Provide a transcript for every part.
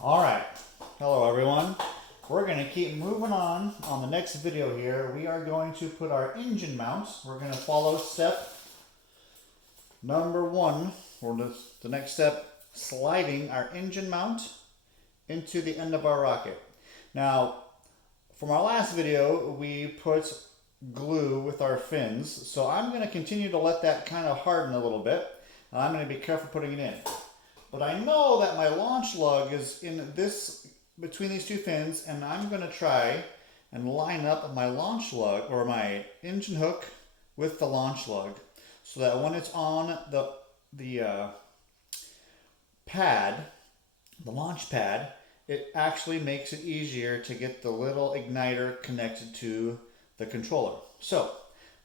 All right, hello everyone. We're going to keep moving on the next video here. We are going to put our engine mount. We're going to follow step number 1, or the next step, sliding our engine mount into the end of our rocket. Now, from our last video, we put glue with our fins, so I'm going to continue to let that kind of harden a little bit, and I'm going to be careful putting it in. But I know that my launch lug is in this, between these two fins, and I'm going to try and line up my launch lug, or my engine hook, with the launch lug, so that when it's on the pad, the launch pad, it actually makes it easier to get the little igniter connected to the controller. So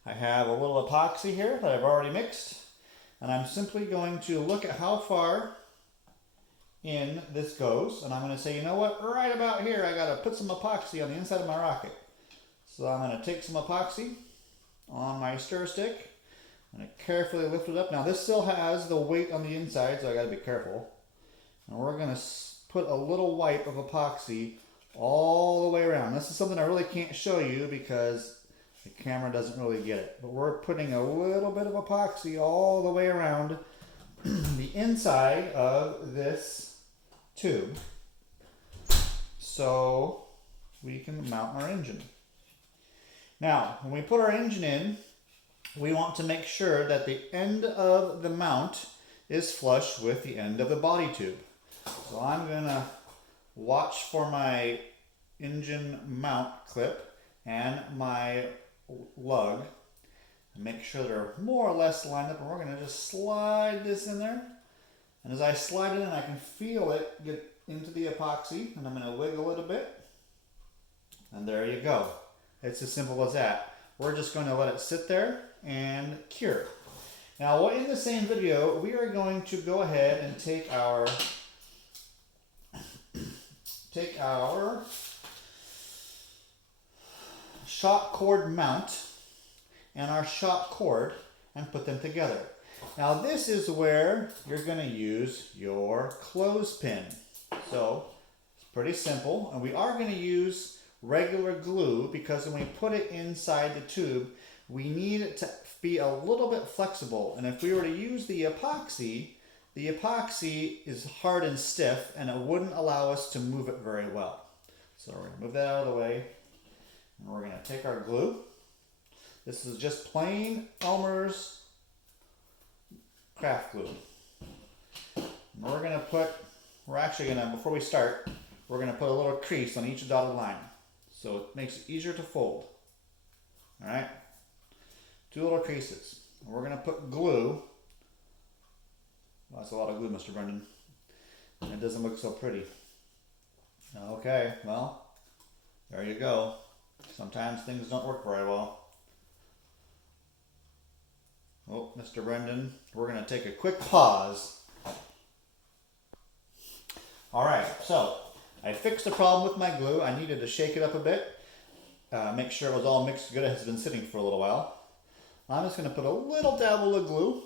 I have a little epoxy here that I've already mixed, and I'm simply going to look at how far in this goes, and I'm going to say, you know what, right about here I got to put some epoxy on the inside of my rocket. So I'm going to take some epoxy on my stir stick and carefully lift it up. Now this still has the weight on the inside, so I got to be careful. And we're going to put a little wipe of epoxy all the way around. This is something I really can't show you because the camera doesn't really get it. But we're putting a little bit of epoxy all the way around the inside of this tube so we can mount our engine. Now, when we put our engine in, we want to make sure that the end of the mount is flush with the end of the body tube. So I'm going to watch for my engine mount clip and my lug and make sure they're more or less lined up, and we're going to just slide this in there. And as I slide it in, I can feel it get into the epoxy, and I'm going to wiggle it a bit. And there you go. It's as simple as that. We're just going to let it sit there and cure. Now, in the same video, we are going to go ahead and take our shock cord mount and our shock cord and put them together. Now this is where you're going to use your clothespin. So it's pretty simple, and we are going to use regular glue because when we put it inside the tube, we need it to be a little bit flexible. And if we were to use the epoxy is hard and stiff, and it wouldn't allow us to move it very well. So we're going to move that out of the way, and we're going to take our glue. This is just plain Elmer's craft glue. And we're actually going to, before we start, we're going to put a little crease on each dotted line, so it makes it easier to fold. All right? 2 little creases. And we're going to put glue. Well, that's a lot of glue, Mr. Brendan. And it doesn't look so pretty. Okay, well, there you go. Sometimes things don't work very well. Oh, Mr. Brendan, we're going to take a quick pause. All right, so I fixed the problem with my glue. I needed to shake it up a bit, make sure it was all mixed good. It has been sitting for a little while. I'm just going to put a little dabble of glue.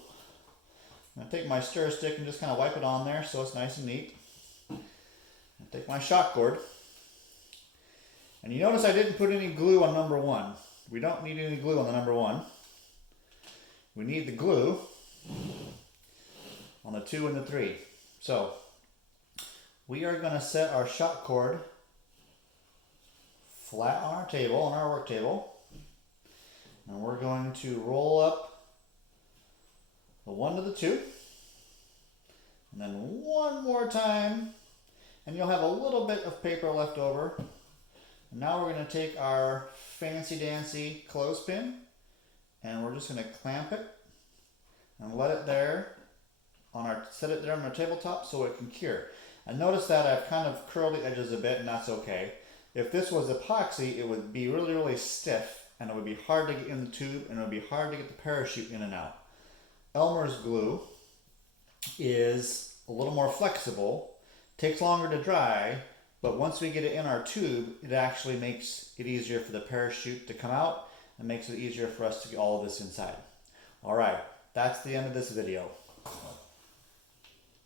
I'm going to take my stir stick and just kind of wipe it on there so it's nice and neat. I'll take my shock cord. And you notice I didn't put any glue on number 1. We don't need any glue on the number 1. We need the glue on the 2 and the 3. So we are going to set our shock cord flat on our table, on our work table. And we're going to roll up the 1 to the 2. And then one more time. And you'll have a little bit of paper left over. And now we're going to take our fancy dancy clothespin, and we're just going to clamp it and let it there set it there on our tabletop so it can cure. And notice that I've kind of curled the edges a bit, and that's okay. If this was epoxy, it would be really, really stiff, and it would be hard to get in the tube, and it would be hard to get the parachute in and out. Elmer's glue is a little more flexible, takes longer to dry, but once we get it in our tube, it actually makes it easier for the parachute to come out and makes it easier for us to get all of this inside. All right, that's the end of this video.